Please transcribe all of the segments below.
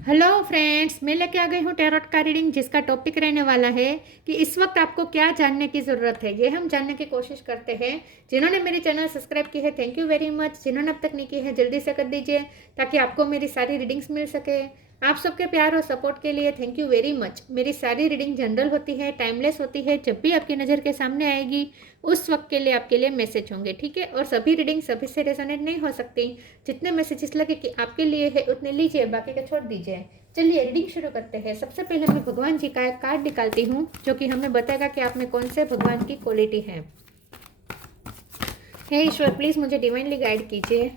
Hello friends, मैं लेके आ गई हूँ टैरोट का रीडिंग जिसका टॉपिक रहने वाला है कि इस वक्त आपको क्या जानने की ज़रूरत है। ये हम जानने की कोशिश करते हैं। जिन्होंने मेरे चैनल सब्सक्राइब की है, थैंक यू वेरी मच। जिन्होंने अब तक नहीं की है, जल्दी से कर दीजिए ताकि आपको मेरी सारी रीडिंग्स मिल सके। आप सबके प्यार और सपोर्ट के लिए थैंक यू वेरी मच। मेरी सारी रीडिंग जनरल होती है, टाइमलेस होती है। जब भी आपकी नज़र के सामने आएगी उस वक्त के लिए आपके लिए मैसेज होंगे, ठीक है। और सभी रीडिंग सभी से रेजोनेट नहीं हो सकती। जितने मैसेजेस लगे कि आपके लिए है उतने लीजिए, बाकी का छोड़ दीजिए। चलिए रीडिंग शुरू करते हैं। सबसे पहले मैं भगवान जी का एक कार्ड निकालती हूँ जो कि हमें बताएगा कि आप में कौन से भगवान की क्वालिटी है। हे ईश्वर, प्लीज़ मुझे डिवाइनली गाइड कीजिए।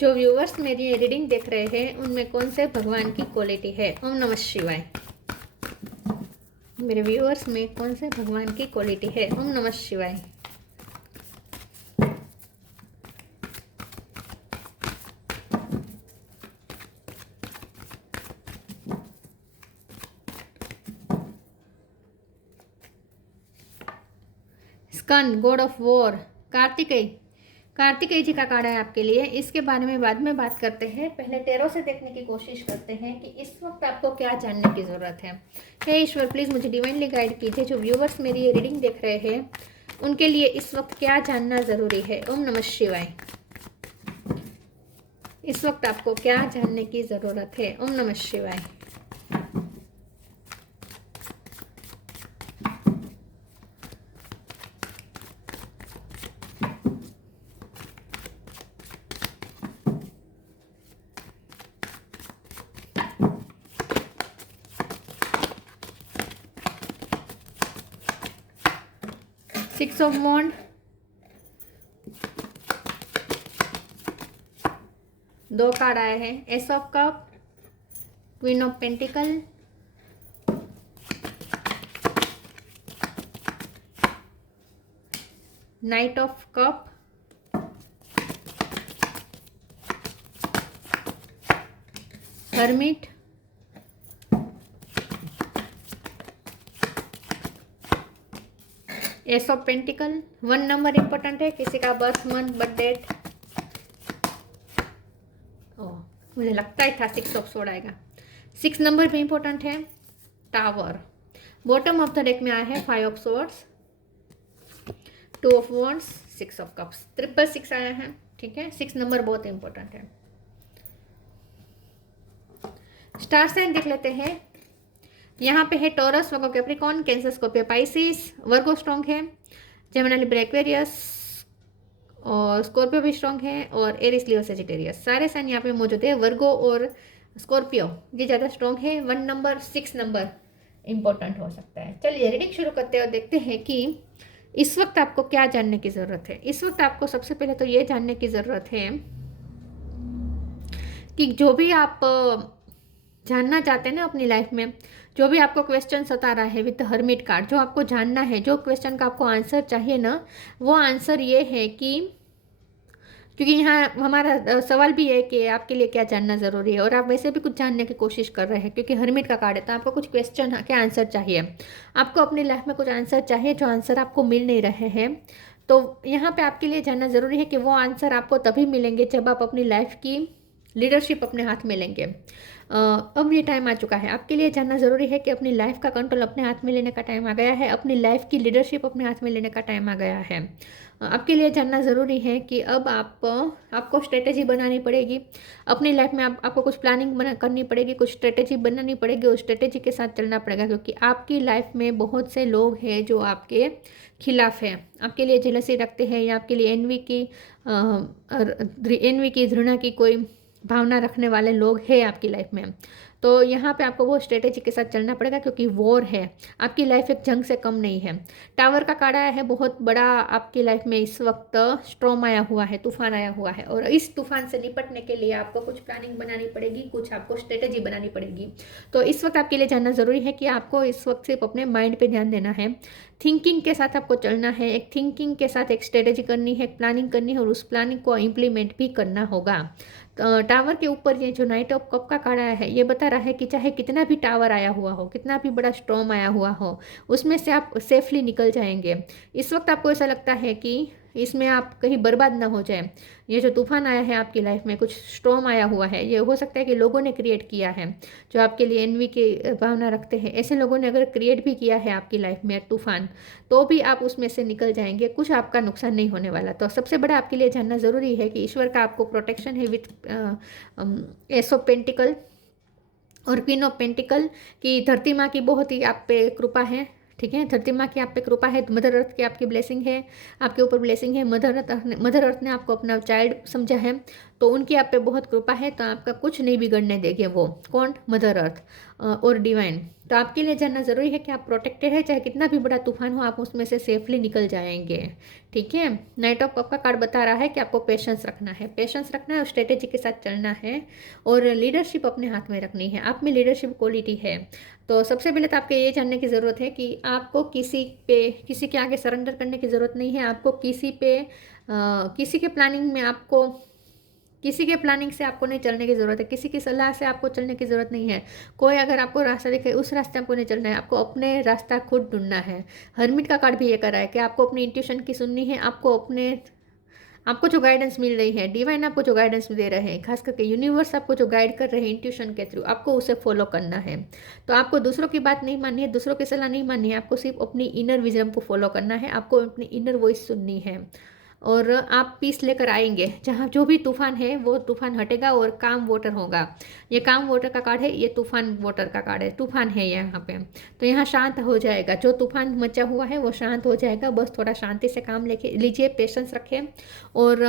जो व्यूअर्स मेरी रीडिंग देख रहे हैं उनमें कौन से भगवान की क्वालिटी है। ओम नमः शिवाय। मेरे व्यूअर्स में कौन से भगवान की क्वालिटी है। ओम नमः शिवाय। Skanda, god of war, Kartikeya. Kartikeya ji का कार्ड है आपके लिए। इसके बारे में बाद में बात करते हैं। पहले टैरो से देखने की कोशिश करते हैं कि इस वक्त आपको क्या जानने की ज़रूरत है। हे ईश्वर, प्लीज़ मुझे डिवाइनली गाइड कीजिए। जो व्यूवर्स मेरी ये रीडिंग देख रहे हैं उनके लिए इस वक्त क्या जानना ज़रूरी है। ओम नमः शिवाय। इस वक्त आपको क्या जानने की ज़रूरत है। ओम नमः शिवाय। 6 ऑफ वॉन्ड, 2 कार्ड आए हैं। S of cup, queen of pentacle, night of cup, hermit, S of pentacle. 1 number important है। किसी का बर्थ मंथ, बर्थ डेट। मुझे लगता ही था 6 ऑफ सोर्ड आएगा। 6 नंबर भी इंपॉर्टेंट है। Tower. Bottom of the deck में आया है 5 of swords, 2 of wands, 6 of cups. 666 आया है, ठीक है। 6 नंबर बहुत इंपॉर्टेंट है। स्टार साइन देख लेते हैं। यहाँ पे है टॉरस, वर्गो, कैप्रिकॉर्न, कैंसर, स्कॉर्पियो, पाइसिस। वर्गो स्ट्रॉन्ग है, जेमिनी, लिब्रा, एक्वेरियस और स्कॉर्पियो भी स्ट्रॉन्ग है, और एरिस, लियो, सेजिटेरियस। सारे साइन यहाँ पे मौजूद है। वर्गो और स्कॉर्पियो ये ज़्यादा स्ट्रॉन्ग है। 1 नंबर, 6 नंबर इंपॉर्टेंट हो सकता है। चलिए रीडिंग शुरू करते हैं और देखते हैं कि इस वक्त आपको क्या जानने की ज़रूरत है। इस वक्त आपको सबसे पहले तो ये जानने की ज़रूरत है कि जो भी आप जानना चाहते हैं ना अपनी लाइफ में, जो भी आपको क्वेश्चन सता रहा है विद हर्मिट कार्ड, जो आपको जानना है, जो क्वेश्चन का आपको आंसर चाहिए ना, वो आंसर ये है कि, क्योंकि यहाँ हमारा सवाल भी है कि आपके लिए क्या जानना ज़रूरी है, और आप वैसे भी कुछ जानने की कोशिश कर रहे हैं क्योंकि हर्मिट का कार्ड है, तो आपको कुछ क्वेश्चन के आंसर चाहिए। आपको अपनी लाइफ में कुछ आंसर चाहिए जो आंसर आपको मिल नहीं रहे हैं। तो यहाँ पे आपके लिए जानना ज़रूरी है कि वो आंसर आपको तभी मिलेंगे जब आप अपनी लाइफ की लीडरशिप अपने हाथ में लेंगे। अब ये टाइम आ चुका है। आपके लिए जानना ज़रूरी है कि अपनी लाइफ का कंट्रोल अपने हाथ में लेने का टाइम आ गया है। अपनी लाइफ की लीडरशिप अपने हाथ में लेने का टाइम आ गया है। आपके लिए जानना ज़रूरी है कि अब आपको स्ट्रेटेजी बनानी पड़ेगी अपनी लाइफ में। आपको कुछ प्लानिंग करनी पड़ेगी, कुछ स्ट्रेटेजी बनानी पड़ेगी, उस स्ट्रेटेजी के साथ चलना पड़ेगा, क्योंकि आपकी लाइफ में बहुत से लोग हैं जो आपके खिलाफ हैं, आपके लिए जेलसी रखते हैं, या आपके लिए एनवी की घृणा की कोई भावना रखने वाले लोग हैं आपकी लाइफ में। तो यहाँ पे आपको वो स्ट्रेटेजी के साथ चलना पड़ेगा, क्योंकि वॉर है। आपकी लाइफ एक जंग से कम नहीं है। टावर का कार्ड आया है, बहुत बड़ा आपकी लाइफ में इस वक्त स्ट्रॉम आया हुआ है, तूफान आया हुआ है, और इस तूफान से निपटने के लिए आपको कुछ प्लानिंग बनानी पड़ेगी, कुछ आपको स्ट्रेटेजी बनानी पड़ेगी। तो इस वक्त आपके लिए जानना ज़रूरी है कि आपको इस वक्त सिर्फ अपने माइंड पर ध्यान देना है, थिंकिंग के साथ आपको चलना है। एक थिंकिंग के साथ एक स्ट्रेटेजी करनी है, एक प्लानिंग करनी है, और उस प्लानिंग को इम्प्लीमेंट भी करना होगा। टावर के ऊपर ये जो नाइट ऑफ कप का कार्ड आया है, ये बता रहा है कि चाहे कितना भी टावर आया हुआ हो, कितना भी बड़ा स्टॉर्म आया हुआ हो, उसमें से आप सेफली निकल जाएंगे। इस वक्त आपको ऐसा लगता है कि इसमें आप कहीं बर्बाद ना हो जाए। ये जो तूफान आया है आपकी लाइफ में, कुछ स्टॉर्म आया हुआ है, ये हो सकता है कि लोगों ने क्रिएट किया है, जो आपके लिए एनवी की भावना रखते हैं, ऐसे लोगों ने अगर क्रिएट भी किया है आपकी लाइफ में तूफान, तो भी आप उसमें से निकल जाएंगे, कुछ आपका नुकसान नहीं होने वाला। तो सबसे बड़ा आपके लिए जानना ज़रूरी है कि ईश्वर का आपको प्रोटेक्शन है विथ एस ऑफ पेंटिकल और क्वीन ऑफ पेंटिकल, की धरती माँ की बहुत ही आप पे कृपा है। ठीक है, धरती माँ की आप पे कृपा है, मदर अर्थ की आपकी ब्लेसिंग है, आपके ऊपर ब्लेसिंग है। मदर अर्थ ने आपको अपना चाइल्ड समझा है, तो उनकी आप पे बहुत कृपा है, तो आपका कुछ नहीं बिगड़ने देंगे वो। कौन? मदर अर्थ और डिवाइन। तो आपके लिए जानना ज़रूरी है कि आप प्रोटेक्टेड है, चाहे कितना भी बड़ा तूफान हो आप उसमें से सेफली निकल जाएंगे। ठीक है, नाइट ऑफ कप का कार्ड बता रहा है कि आपको पेशेंस रखना है, पेशेंस रखना है और स्ट्रेटेजी के साथ चलना है, और लीडरशिप अपने हाथ में रखनी है। आप में लीडरशिप क्वालिटी है। तो सबसे पहले तो आपको ये जानने की ज़रूरत है कि आपको किसी के आगे सरेंडर करने की ज़रूरत नहीं है। आपको किसी के प्लानिंग से आपको नहीं चलने की ज़रूरत है, किसी की सलाह से आपको चलने की ज़रूरत नहीं है। कोई अगर आपको रास्ता दिखे उस रास्ते आपको नहीं चलना है, आपको अपने रास्ता खुद ढूंढना है। हर्मिट का कार्ड भी ये कर रहा है कि आपको अपनी इंट्यूशन की सुननी है, आपको जो गाइडेंस मिल रही है, डिवाइन आपको जो गाइडेंस दे रहे हैं, खास करके यूनिवर्स आपको जो गाइड कर रहे हैं इंट्यूशन के थ्रू, आपको उसे फॉलो करना है। तो आपको दूसरों की बात नहीं माननी है, दूसरों की सलाह नहीं माननी है, आपको सिर्फ अपनी इनर विजडम को फॉलो करना है, आपको अपनी इनर वॉइस सुननी है, और आप पीस लेकर आएंगे। जहाँ जो भी तूफान है वो तूफान हटेगा और काम वाटर होगा। ये काम वाटर का कार्ड है, ये तूफान वाटर का कार्ड है, तूफान है यहाँ पे। तो यहाँ शांत हो जाएगा, जो तूफान मचा हुआ है वो शांत हो जाएगा। बस थोड़ा शांति से काम लेके लीजिए, पेशेंस रखें। और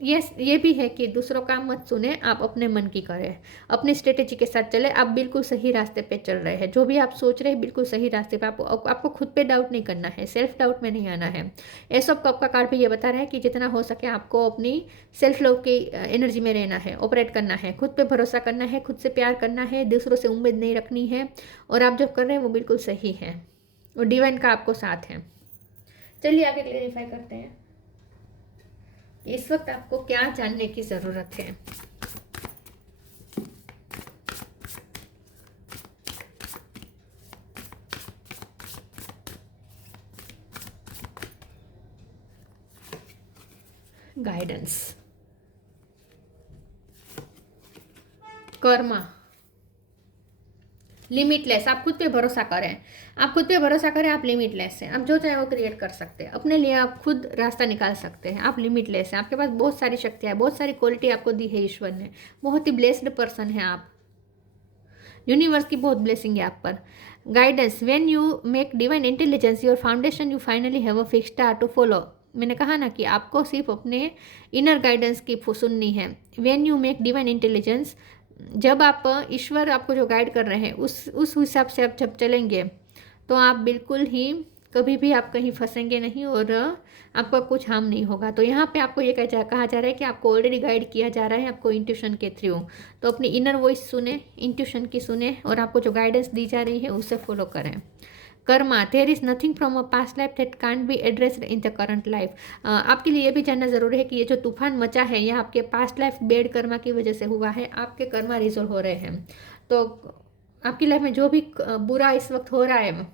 ये भी है कि दूसरों का मत सुने, आप अपने मन की करें, अपनी स्ट्रेटेजी के साथ चले। आप बिल्कुल सही रास्ते पे चल रहे हैं, जो भी आप सोच रहे हैं बिल्कुल सही रास्ते पे। आपको खुद पे डाउट नहीं करना है, सेल्फ डाउट में नहीं आना है। एस ऑफ कप का कार्ड भी ये बता रहा है कि जितना हो सके आपको अपनी सेल्फ लव की एनर्जी में रहना है, ऑपरेट करना है, खुद पे भरोसा करना है, खुद से प्यार करना है, दूसरों से उम्मीद नहीं रखनी है, और आप जो कर रहे हैं वो बिल्कुल सही है, और डिवाइन का आपको साथ है। चलिए आगे क्लेरिफाई करते हैं इस वक्त आपको क्या जानने की जरूरत है। Guidance, Karma, limitless. आप खुद पे भरोसा करें, आप खुद पे भरोसा करें, आप लिमिटलेस हैं, आप जो चाहे वो क्रिएट कर सकते हैं, अपने लिए आप खुद रास्ता निकाल सकते हैं, आप लिमिटलेस हैं, आपके पास बहुत सारी शक्तियाँ, बहुत सारी क्वालिटी आपको दी है ईश्वर ने, बहुत ही ब्लेस्ड पर्सन है आप, यूनिवर्स की बहुत ब्लेसिंग है आप पर। Guidance, when you make divine intelligence your foundation, you finally have a fix star to follow. मैंने कहा ना कि आपको सिर्फ अपने इनर गाइडेंस की सुननी है। When you make divine intelligence, जब आप ईश्वर आपको जो गाइड कर रहे हैं उस हिसाब से आप जब चलेंगे, तो आप बिल्कुल ही कभी भी आप कहीं फंसेंगे नहीं, और आपका कुछ हार्म नहीं होगा। तो यहाँ पे आपको ये कहा जा रहा है कि आपको ऑलरेडी गाइड किया जा रहा है आपको इंट्यूशन के थ्रू। तो अपनी इनर वॉइस सुने, इंट्यूशन की सुने, और आपको जो गाइडेंस दी जा रही है उसे फॉलो करें। Karma, there is nothing from a past life that can't be addressed in the current life. आपके लिए ये भी जानना जरूरी है कि ये जो तूफान मचा है यह आपके पास्ट लाइफ बेड कर्मा की वजह से हुआ है, आपके कर्मा रिजोल्व हो रहे हैं। तो आपकी लाइफ में जो भी बुरा इस वक्त हो रहा है,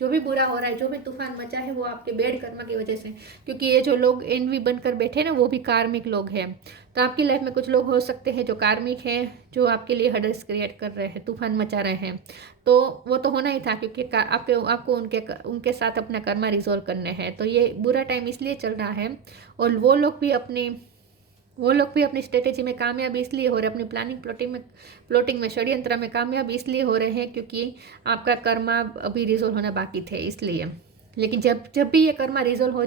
जो भी बुरा हो रहा है, जो भी तूफान मचा है, वो आपके बेड कर्मा की वजह से, क्योंकि ये जो लोग एनवी बनकर बैठे ना वो भी कार्मिक लोग हैं। तो आपकी लाइफ में कुछ लोग हो सकते हैं जो कार्मिक हैं, जो आपके लिए हर्डल्स क्रिएट कर रहे हैं, तूफान मचा रहे हैं। तो वो तो होना ही था, क्योंकि आपको उनके साथ अपना कर्मा रिजोल्व करने हैं। तो ये बुरा टाइम इसलिए चल रहा है, और वो लोग भी अपनी स्ट्रेटेजी में कामयाब इसलिए हो रहे, अपनी प्लॉटिंग में षड्यंत्र में कामयाब इसलिए हो रहे हैं क्योंकि आपका कर्मा अभी रिजोल्व होना बाकी थे, इसलिए। लेकिन जब भी ये कर्मा रिजोल्व हो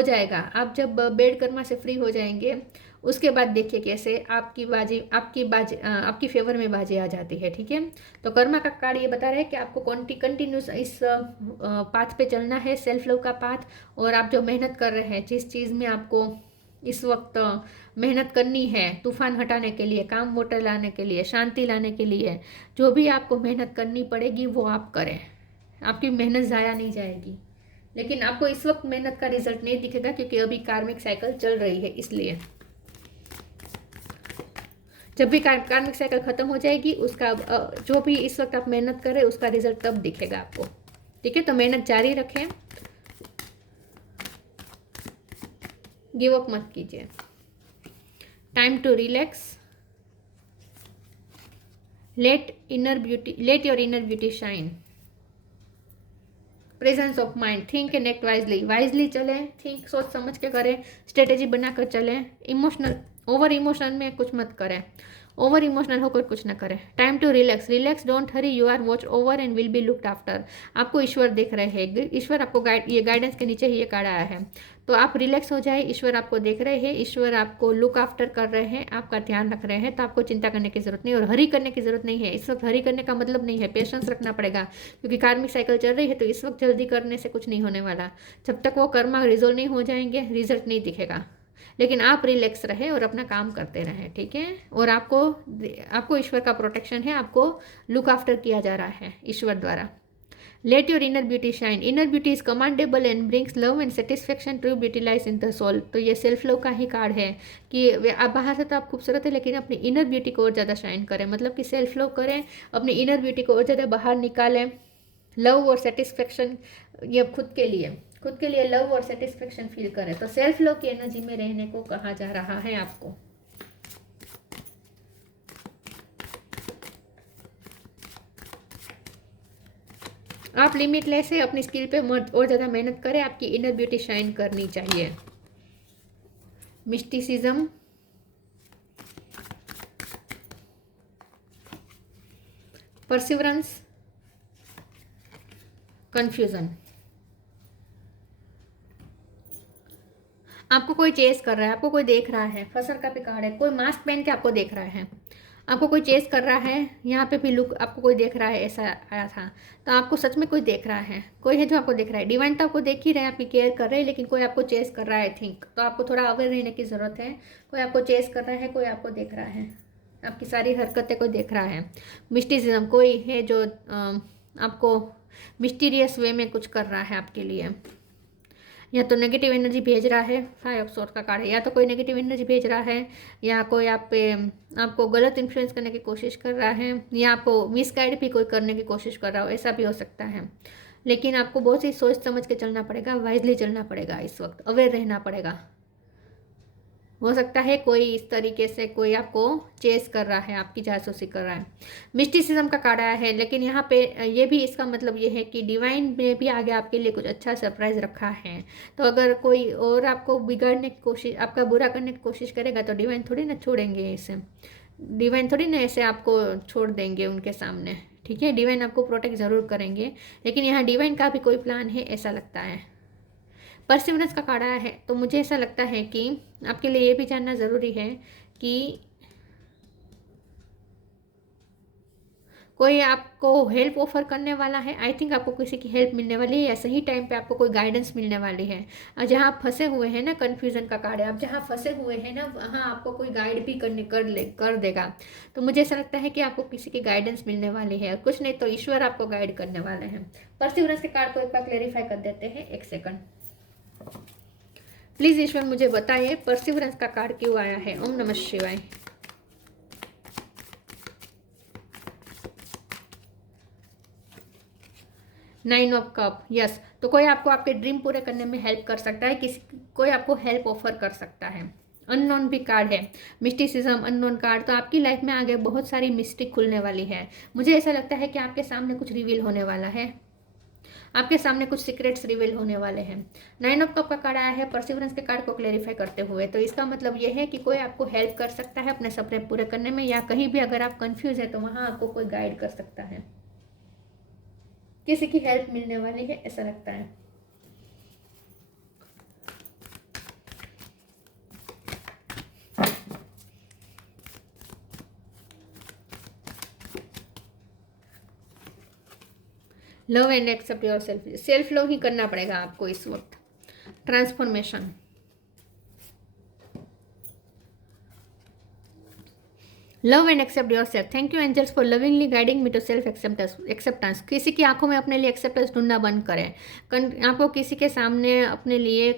जाएगा, आप जब बेड कर्मा से फ्री हो जाएंगे, उसके बाद देखिए कैसे आपकी फेवर में बाजी आ जाती है। ठीक है, तो कर्मा का कार्ड ये बता रहा है कि आपको कंटिन्यूस इस पाथ पे चलना है, सेल्फ लव का पाथ। और आप जो मेहनत कर रहे हैं, जिस चीज़ में आपको इस वक्त मेहनत करनी है, तूफान हटाने के लिए, काम वाटर लाने के लिए, शांति लाने के लिए, जो भी आपको मेहनत करनी पड़ेगी वो आप करें, आपकी मेहनत ज़ाया नहीं जाएगी। लेकिन आपको इस वक्त मेहनत का रिजल्ट नहीं दिखेगा, क्योंकि अभी कार्मिक साइकिल चल रही है, इसलिए। जब भी कार्मिक साइकिल खत्म हो जाएगी, उसका जो भी इस वक्त आप मेहनत कर रहे हैं उसका रिजल्ट तब दिखेगा आपको। ठीक है, तो मेहनत जारी रखें। गिव अप मत कीजिए। Time to relax, let your inner beauty shine, presence of mind, think and act wisely चले, थिंक सोच समझ के करें, स्ट्रेटेजी बनाकर चले, इमोशनल ओवर इमोशनल में कुछ मत करें, ओवर इमोशनल होकर कुछ ना करें। Time to relax, don't hurry, you are watch over and will be looked after. आपको ईश्वर दिख रहे हैं, ईश्वर आपको गाइडेंस के नीचे ही ये कार्ड आया है, तो आप रिलैक्स हो जाए, ईश्वर आपको देख रहे हैं, ईश्वर आपको लुक आफ्टर कर रहे हैं, आपका ध्यान रख रहे हैं, तो आपको चिंता करने की जरूरत नहीं और हरी करने की जरूरत नहीं है। इस वक्त हरी करने का मतलब नहीं है, पेशेंस रखना पड़ेगा, क्योंकि कार्मिक साइकिल चल रही है, तो इस वक्त जल्दी करने से कुछ नहीं होने वाला। जब तक वो कर्मा रिजोल्व नहीं हो जाएंगे, रिजल्ट नहीं दिखेगा। लेकिन आप रिलैक्स रहे और अपना काम करते रहें, ठीक है। और आपको ईश्वर का प्रोटेक्शन है, आपको लुक आफ्टर किया जा रहा है ईश्वर द्वारा। Let your inner beauty shine, inner beauty is commendable and brings love and satisfaction, true beauty lies in the soul. तो ये सेल्फ लव का ही कार्ड है कि आप बाहर से तो आप खूबसूरत है, लेकिन अपनी इनर ब्यूटी को और ज़्यादा शाइन करें, मतलब कि सेल्फ लव करें, अपनी इनर ब्यूटी को और ज़्यादा बाहर निकालें। लव और सेटिस्फेक्शन, ये खुद के लिए लव और सेटिस्फेक्शन फील करें, तो सेल्फ लव की एनर्जी में रहने को कहा जा रहा है आपको। आप लिमिटलेस है, अपनी स्किल पे और ज़्यादा मेहनत करें, आपकी इनर ब्यूटी शाइन करनी चाहिए। Mysticism, perseverance, confusion. आपको कोई चेस कर रहा है, आपको कोई देख रहा है, फसल का भी कार्ड है, कोई मास्क पहन के आपको देख रहा है, आपको कोई चेस कर रहा है, यहाँ पे भी लुक आपको कोई देख रहा है, ऐसा आया था। तो आपको सच में कोई देख रहा है, कोई है जो आपको देख रहा है। डिवाइन तो आपको देख ही रहे हैं, आपकी केयर कर रहे हैं, लेकिन कोई आपको चेस कर रहा है, आई थिंक। तो आपको थोड़ा अवेयर रहने की ज़रूरत है। कोई आपको चेस कर रहा है, कोई आपको देख रहा है, आपकी सारी हरकतें कोई देख रहा है। मिस्टिसिज्म, कोई है जो आपको मिस्टीरियस वे में कुछ कर रहा है आपके लिए, या तो नेगेटिव एनर्जी भेज रहा है, 5 ऑफ सोर्स का कार्ड है, या तो कोई नेगेटिव एनर्जी भेज रहा है, या कोई आप पे आपको गलत इन्फ्लुएंस करने की कोशिश कर रहा है, या आपको मिसगाइड भी कोई करने की कोशिश कर रहा हो, ऐसा भी हो सकता है। लेकिन आपको बहुत ही सोच समझ के चलना पड़ेगा, वाइजली चलना पड़ेगा, इस वक्त अवेयर रहना पड़ेगा। हो सकता है कोई इस तरीके से कोई आपको चेस कर रहा है, आपकी जासूसी कर रहा है। मिस्टिसिज्म का कार्ड आया है, लेकिन यहाँ पे ये भी इसका मतलब ये है कि डिवाइन ने भी आगे आपके लिए कुछ अच्छा सरप्राइज रखा है। तो अगर कोई और आपको बिगाड़ने की कोशिश, आपका बुरा करने की कोशिश करेगा, तो डिवाइन थोड़ी ना छोड़ेंगे इसे, डिवाइन थोड़ी ना ऐसे आपको छोड़ देंगे उनके सामने, ठीक है। डिवाइन आपको प्रोटेक्ट ज़रूर करेंगे, लेकिन यहाँ डिवाइन का भी कोई प्लान है, ऐसा लगता है। परसिवरेंस का कार्ड आया है, तो मुझे ऐसा लगता है कि आपके लिए ये भी जानना ज़रूरी है कि कोई आपको हेल्प ऑफर करने वाला है। आई थिंक आपको किसी की हेल्प मिलने वाली है, या सही टाइम पे आपको कोई गाइडेंस मिलने वाली है। जहाँ आप फंसे हुए हैं ना, कन्फ्यूजन का कार्ड है, आप जहाँ फंसे हुए हैं ना, वहाँ आपको कोई गाइड भी कर देगा। तो मुझे ऐसा लगता है कि आपको किसी की गाइडेंस मिलने वाली है, कुछ नहीं तो ईश्वर आपको गाइड करने वाले हैं। परसिवरेंस के कार्ड को एक बार क्लेरिफाई कर देते हैं, 1 सेकंड प्लीज। ईश्वर मुझे बताइए परसिवरेंस का कार्ड क्यों आया है। ओम नमः शिवाय। Nine of cup, yes. तो कोई आपको आपके ड्रीम पूरे करने में हेल्प कर सकता है, कोई आपको हेल्प ऑफर कर सकता है। अननोन भी कार्ड है, मिस्टिसिज्म, अननोन कार्ड। तो आपकी लाइफ में आगे बहुत सारी मिस्टिक खुलने वाली है। मुझे ऐसा लगता है कि आपके सामने कुछ रिवील होने वाला है, आपके सामने कुछ सीक्रेट्स रिवील होने वाले हैं। 9 ऑफ कप का कार्ड आया है परसिवरेंस के कार्ड को क्लेरिफाई करते हुए। तो इसका मतलब ये है कि कोई आपको हेल्प कर सकता है अपने सपने पूरे करने में, या कहीं भी अगर आप कंफ्यूज है तो वहाँ आपको कोई गाइड कर सकता है, किसी की हेल्प मिलने वाली है, ऐसा लगता है। Love and accept yourself, self love ही करना पड़ेगा आपको इस वक्त। Transformation, love and accept yourself. Thank you angels for lovingly guiding me to self acceptance. किसी की आंखों में अपने लिए एक्सेप्टेंस ढूंढना बंद करें। आपको किसी के सामने अपने लिए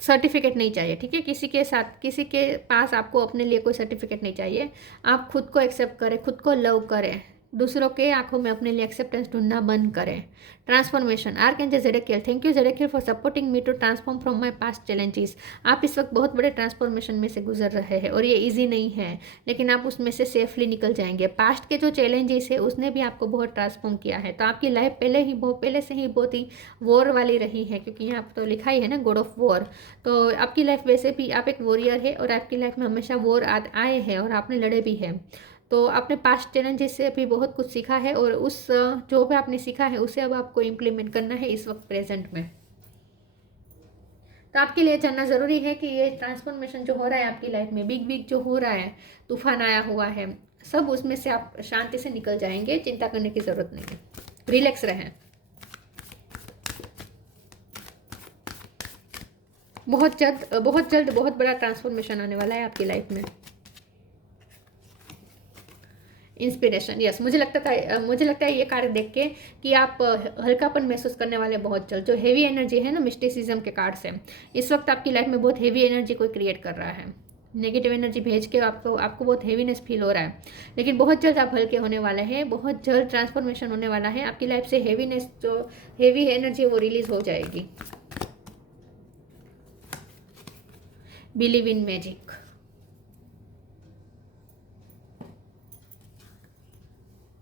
सर्टिफिकेट नहीं चाहिए, ठीक है। किसी के पास आपको अपने लिए कोई सर्टिफिकेट नहीं चाहिए। आप खुद को एक्सेप्ट करें, खुद को लव करें, दूसरों के आंखों में अपने लिए एक्सेप्टेंस ढूंढना बंद करें। Transformation, archangel Zadkiel, thank you Zadkiel for supporting me to transform from my past challenges. आप इस वक्त बहुत बड़े ट्रांसफॉर्मेशन में से गुजर रहे हैं और ये इजी नहीं है, लेकिन आप उसमें से सेफली निकल जाएंगे। पास्ट के जो चैलेंजेस है उसने भी आपको बहुत ट्रांसफॉर्म किया है। तो आपकी लाइफ पहले से ही बहुत ही वॉर वाली रही है, क्योंकि यहाँ तो लिखा ही है ना, गॉड ऑफ वॉर। तो आपकी लाइफ वैसे भी, आप एक वॉरियर है और आपकी लाइफ में हमेशा वॉर आए हैं और आपने लड़े भी हैं। तो आपने पास्ट चैलेंजेस से भी बहुत कुछ सीखा है और उस जो भी आपने सीखा है उसे अब आपको इम्प्लीमेंट करना है इस वक्त प्रेजेंट में। तो आपके लिए जानना ज़रूरी है कि ये ट्रांसफॉर्मेशन जो हो रहा है आपकी लाइफ में, बिग बिग जो हो रहा है, तूफान आया हुआ है, सब उसमें से आप शांति से निकल जाएंगे। चिंता करने की ज़रूरत नहीं है, रिलैक्स रहें। बहुत जल्द बहुत बड़ा ट्रांसफॉर्मेशन आने वाला है आपकी लाइफ में। इंस्पिरेशन, यस, मुझे लगता है ये कार्ड देख के कि आप हल्कापन महसूस करने वाले बहुत जल्द। जो हेवी एनर्जी है ना मिस्टिसिज्म के कार्ड से, इस वक्त आपकी लाइफ में बहुत हेवी एनर्जी कोई क्रिएट कर रहा है। नेगेटिव एनर्जी भेज के आपको बहुत हेवीनेस फील हो रहा है, लेकिन बहुत जल्द आप हल्के होने वाले हैं। बहुत जल्द ट्रांसफॉर्मेशन होने वाला है आपकी लाइफ से। हेवीनेस, जो हेवी एनर्जी वो रिलीज हो जाएगी। Believe in magic.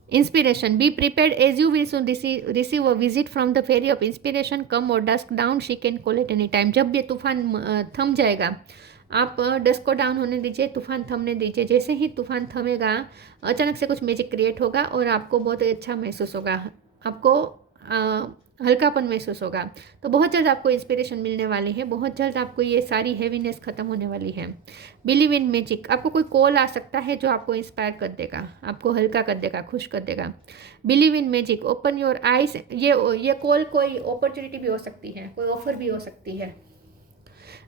Inspiration, be prepared as you will soon receive a visit from the fairy of inspiration. Come or dusk down, she can call at any time. जब ये तूफान थम जाएगा, आप dusk को डाउन होने दीजिए, तूफान थमने दीजिए। जैसे ही तूफान थमेगा, अचानक से कुछ मैजिक क्रिएट होगा और आपको बहुत अच्छा महसूस होगा, आपको हल्कापन महसूस होगा। तो बहुत जल्द आपको इंस्पिरेशन मिलने वाली है, बहुत जल्द आपको ये सारी हैवीनेस खत्म होने वाली है। बिलीव इन मैजिक, आपको कोई कॉल आ सकता है जो आपको इंस्पायर कर देगा, आपको हल्का कर देगा, खुश कर देगा। Believe in magic, open your eyes. ये कॉल कोई अपॉर्चुनिटी भी हो सकती है, कोई ऑफर भी हो सकती है।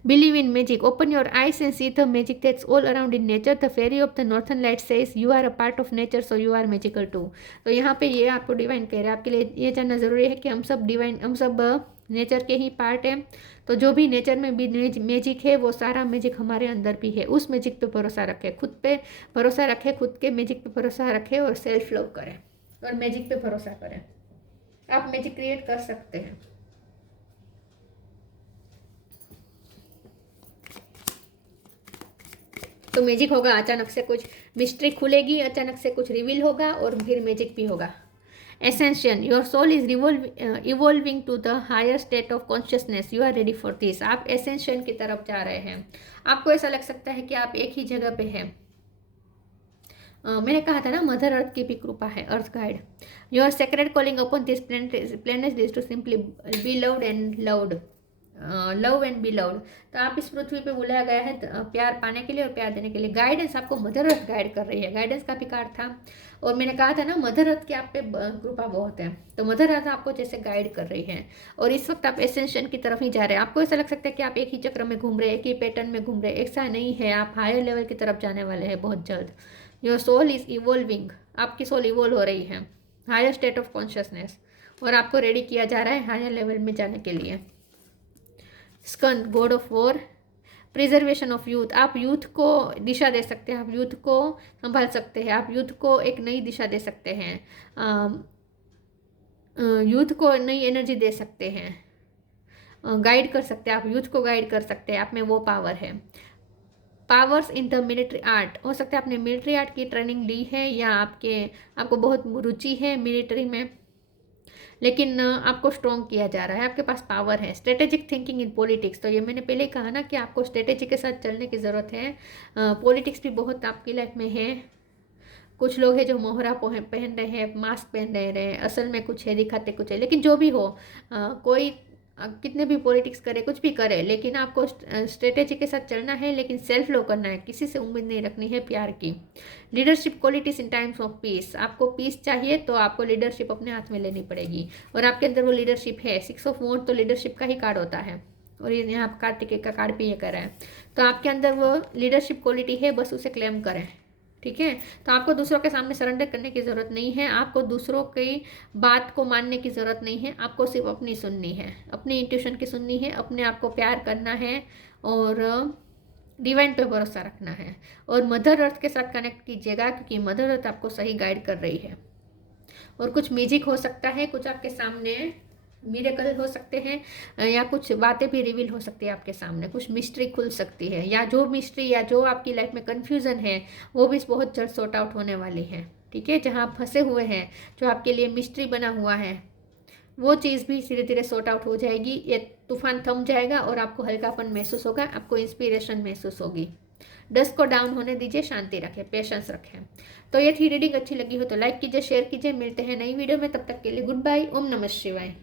Believe in magic. Open your eyes and see the magic that's all around in nature. The fairy of the northern light says you are a part of nature, so you are magical too. तो यहाँ पे ये आपको divine कह रहा है। आपके लिए ये जानना ज़रूरी है कि हम सब नेचर के ही पार्ट हैं। तो जो भी नेचर में भी मैजिक है, वो सारा मैजिक हमारे अंदर भी है। उस मैजिक पे भरोसा रखें, खुद पे भरोसा रखें, खुद के मैजिक पे भरोसा रखें और सेल्फ लव करें और मैजिक पे भरोसा करें। आप मैजिक क्रिएट कर सकते हैं। तो मैजिक होगा, अचानक से कुछ मिस्ट्री खुलेगी, अचानक से कुछ रिवील होगा और फिर मैजिक भी होगा। Ascension, your soul is evolving to the higher state of consciousness, you are ready for this. आप एसेंशियन की तरफ जा रहे हैं। आपको ऐसा लग सकता है कि आप एक ही जगह पे हैं। मैंने कहा था ना, मदर अर्थ की भी कृपा है, earth guide. Your sacred calling upon this planet is to simply be loved and loved, love and be loved. तो आप इस पृथ्वी पे बुलाया गया है प्यार पाने के लिए और प्यार देने के लिए। गाइडेंस, आपको मदर अर्थ गाइड कर रही है। गाइडेंस का भी कार्ड था और मैंने कहा था ना, मदर अर्थ की आप पे कृपा बहुत है। तो मदर अर्थ आपको जैसे गाइड कर रही है और इस वक्त आप एसेंशन की तरफ ही जा रहे हैं। आपको ऐसा लग सकता है कि आप एक ही चक्र में घूम रहे हैं, एक ही पैटर्न में घूम रहे हैं। ऐसा नहीं है, आप हायर लेवल की तरफ जाने वाले हैं बहुत जल्द। योर सोल इज इवॉल्विंग, आपकी सोल इवॉल्व हो रही है, हायर स्टेट ऑफ कॉन्शियसनेस, और आपको रेडी किया जा रहा है हायर लेवल में जाने के लिए। Skanda, god of war, preservation of youth, आप यूथ को दिशा दे सकते हैं, आप यूथ को संभाल सकते हैं, आप यूथ को एक नई दिशा दे सकते हैं, यूथ को नई एनर्जी दे सकते हैं, गाइड कर सकते हैं, आप यूथ को गाइड कर सकते हैं। आप में वो पावर है। Powers in the military art, हो सकता है आपने मिलिट्री आर्ट की ट्रेनिंग ली है या आपको बहुत रुचि है मिलिट्री में, लेकिन आपको स्ट्रॉन्ग किया जा रहा है, आपके पास पावर है। स्ट्रेटेजिक थिंकिंग इन पॉलिटिक्स, तो ये मैंने पहले कहा ना कि आपको स्ट्रेटेजी के साथ चलने की ज़रूरत है। पॉलिटिक्स भी बहुत आपकी लाइफ में है। कुछ लोग हैं जो मोहरा पहन रहे हैं, मास्क पहन रहे हैं, असल में कुछ है, दिखाते कुछ है। लेकिन जो भी हो, कोई कितने भी पॉलिटिक्स करे, कुछ भी करे, लेकिन आपको स्ट्रेटेजी के साथ चलना है, लेकिन सेल्फ लो करना है, किसी से उम्मीद नहीं रखनी है प्यार की। Leadership qualities in times of peace, आपको पीस चाहिए तो आपको लीडरशिप अपने हाथ में लेनी पड़ेगी और आपके अंदर वो लीडरशिप है। 6 ऑफ वॉन्ड तो लीडरशिप का ही कार्ड होता है और ये यहाँ कार्तिकेय का कार्ड भी ये कर रहा है। तो आपके अंदर वो लीडरशिप क्वालिटी है, बस उसे क्लेम करें, ठीक है। तो आपको दूसरों के सामने सरेंडर करने की ज़रूरत नहीं है, आपको दूसरों की बात को मानने की ज़रूरत नहीं है, आपको सिर्फ अपनी सुननी है, अपनी इंट्यूशन की सुननी है, अपने आप को प्यार करना है और डिवाइन पे भरोसा रखना है। और मदर अर्थ के साथ कनेक्ट कीजिएगा, क्योंकि मदर अर्थ आपको सही गाइड कर रही है। और कुछ म्यूजिक हो सकता है, कुछ आपके सामने मिरेकल हो सकते हैं, या कुछ बातें भी रिवील हो सकती है आपके सामने, कुछ मिस्ट्री खुल सकती है, या जो मिस्ट्री या जो आपकी लाइफ में कन्फ्यूज़न है वो भी बहुत जल्द सॉर्ट आउट होने वाली है। ठीक है, जहाँ आप फंसे हुए हैं, जो आपके लिए मिस्ट्री बना हुआ है, वो चीज़ भी धीरे धीरे सॉर्ट आउट हो जाएगी। ये तूफान थम जाएगा और आपको हल्कापन महसूस होगा, आपको इंस्पिरेशन महसूस होगी। डस्ट को डाउन होने दीजिए, शांति रखें, पेशेंस रखें। तो ये थी रीडिंग, अच्छी लगी हो तो लाइक कीजिए, शेयर कीजिए। मिलते हैं नई वीडियो में, तब तक के लिए गुड बाय। ओम नमः शिवाय।